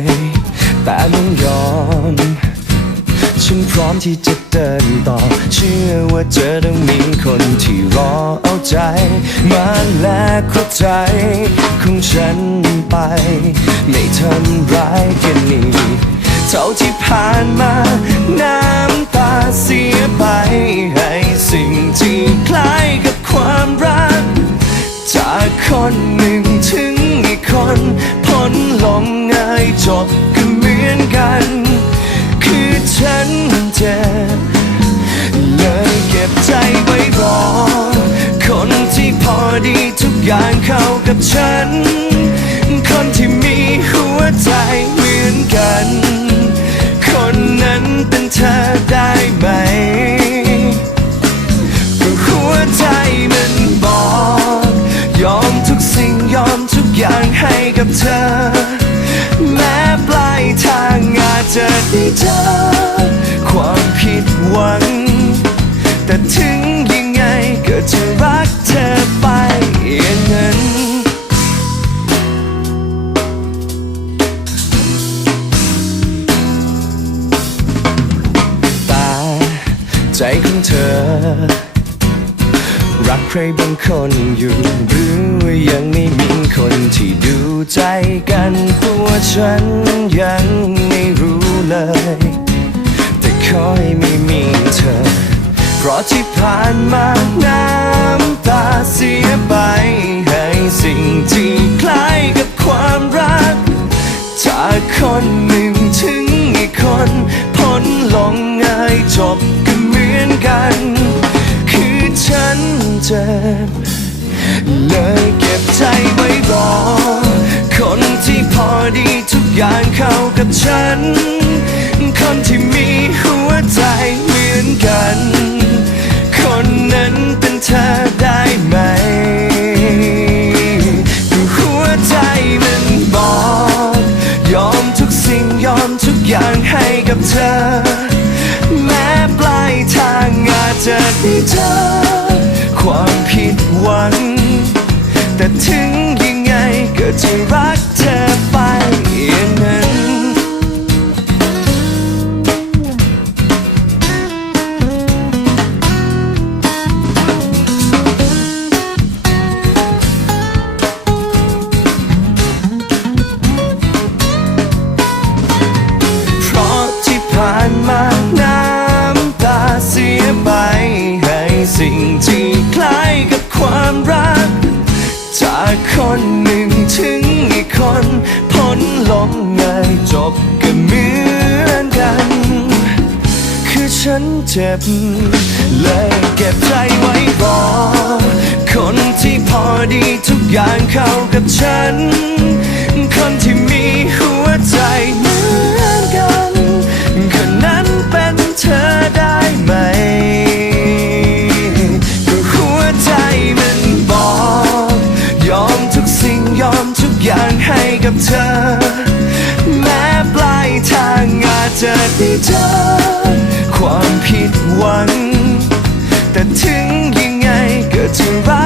ย แต่มังยอม ฉันพร้อมที่จะเดินต่อ เชื่อว่าเธอต้องมีคนที่รอเอาใจ มาแลกหัวใจของฉันไป ไม่ทำร้ายกันนี้เท่าที่ผ่านมา น้ำตาเสียไป ให้สิ่งที่คล้ายกับความรัก จากคนหนึ่งถึงอีกคน นลงง่ายจบก็เหมือนกัน คือฉันเจ็บเลยเก็บใจไว้รอ คนที่พอดีทุกอย่างเข้ากับฉัน คนที่มีหัวใจเหมือนกัน คนนั้นเป็นเธอได้ไหมหัวใจมันบอก ยอมทุกสิ่งยอมทุกอย่างให้กับเธอ จจะได้เจอความผิดหวัง แต่ถึงยังไงก็จะรักเธอไปอย่างนั้นต่ใจของเธอ รักใครบางคนอยู่หรือว่ายังไม่มีคนที่ดูใจกันตัวฉันยัง เลย แต่ขอให้ไม่มีเธอ เพราะที่ผ่านมาน้ำตาเสียไป ให้สิ่งที่คล้ายกับความรัก จากคนหนึ่งถึงอีกคนพ้นลงง่ายจบก็เหมือนกัน คือฉันเจ็บเลยเก็บใจไว้รอคนที่พอดี อย่างเข้ากับฉัน คนที่มีหัวใจเหมือนกัน คนนั้นเป็นเธอได้ไหมหัวใจมันบอก ยอมทุกสิ่งยอมทุกอย่างให้กับเธอ แม้ปลายทางอาจจะได้เจอความผิดหวัง แต่ถึงยังไงก็จะรัก พ้นลงง่ายจบก็เหมือนกัน คือฉันเจ็บ เลยเก็บใจไว้รอคนที่พอดีทุกอย่างเข้ากับฉัน เจอความผิดหวัง แต่ถึงยังไงก็จะรัก